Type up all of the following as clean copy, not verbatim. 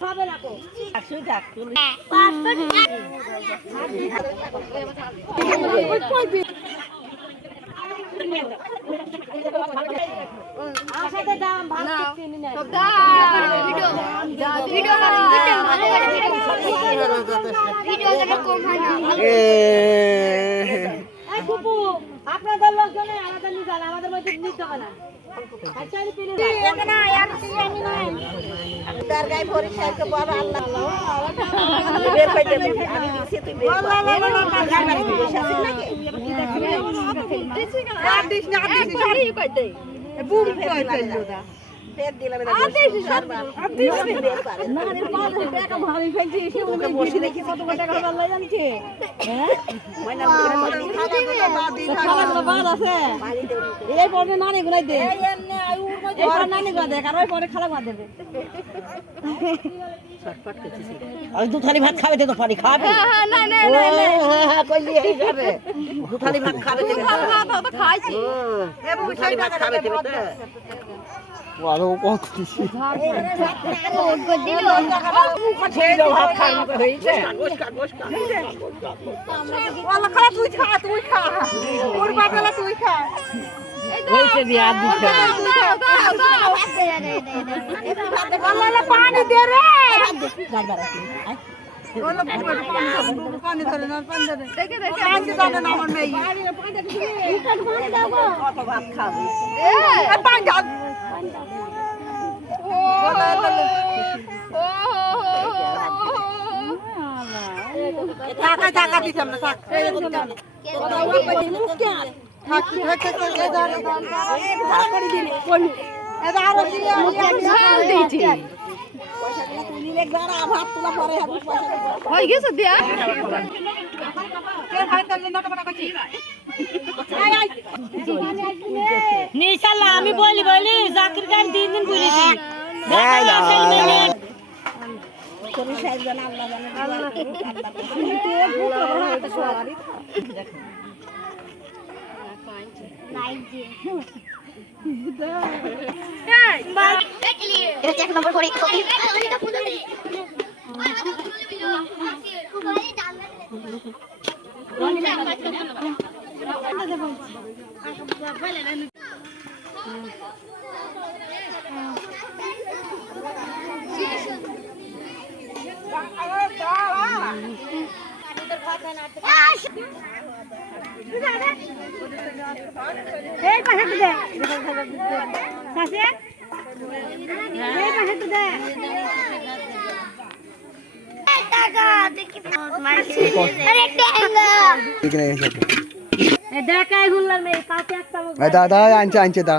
সবে রাখো শুই থাক আমার সাথে দাম ভালো চিনি না সব দাও ভিডিও ভিডিও যেটা কম হয় না এই ফুপু আপনাদের লোকজনে আমাদের নিজাল আমাদের মধ্যে নিতে হবে না আচ্ছা আমি পেরে যাই না यार আমি না তার গায় পরীক্ষা কে বাবা আল্লাহ বের করে দে আমি দিছি তুই বের কর গায় বাড়ি বসে আছিস নাকি আর দিস না সরি কই দে বুম কই দে পেট দিলাম না আর দিস বের করে না রে বাবা টাকা ভারী ফেলছি এসে ওকে বসে দেখি কত টাকা ভালো জানছে হ্যাঁ ময়না খাওয়া বাদ আছে এই পরে নানি গুলাই দে এই এমনে এই পরে নানি গুলাই দে আর ওই পরে খালা বাদ দেবে শর্টকাট করছিস আর দু থালি ভাত খাবে তো পারি খাবে হ্যাঁ না না না কইলি এই যাবে দু থালি ভাত খাবে তো তো খাইছি এ দু থালি ভাত খাবে তো ওয়ালো কত কিছু দিল ছেড়ে দাও ভাত খাওয়া তো হইছে গোশ ওয়ালা খা তুই খা ওর বাবালা তুই খা হইছে দি আর দিছে ওয়ালা পানি দে রে গাড়বার আছে ওয়ালা পানি ধরে না পানি ধরে দেখে পানি দাও না আমার মেয়ে পানি দাও কত ভাত খাবে এ পানি দাও টাকা টাকা দিতাম না থাক এই করতাম না কথা ওয়া কই মুখ কে থাক করে দিন কোন এটা আর দিয়েছি পয়সাগুলো তুলি একবার ভাত তোলা পরে হবে পয়সা হই গেছে দিয়া কে ভাই তাহলে নটা বড় কইছি নিশাল্লাহ আমি বলি জাকির গান 3 দিন বলেছি কোন সাইজ জানা আল্লাহ জানে আল্লাহ তে ভুক রবা এটা সবারই দেখো নাইজি এই বাই এটা এক নম্বর করে কপি এটা ফুল দে এই পাশে তো দে কাছে এই পাশে তো দে টাকা দেখি মারছি আরে টেঙ্গা ঠিক নেই সাথে এ দেখাই হুল্লার মে কাছে একটা এ দাদা আনছে দা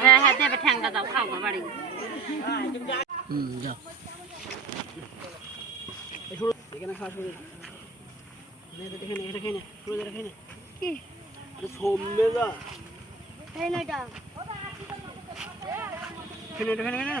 হ্যাঁ হ্যাঁ দেবে ঠ্যাঙ্গা দাও খাও বাড়ি যাও এখানে খাওয়া শুরু নে তো দেখেন এটা খেয়ে নে পুরো এটা খেয়ে নে কি আরে সোমনে যা এই না এটা খেয়ে নে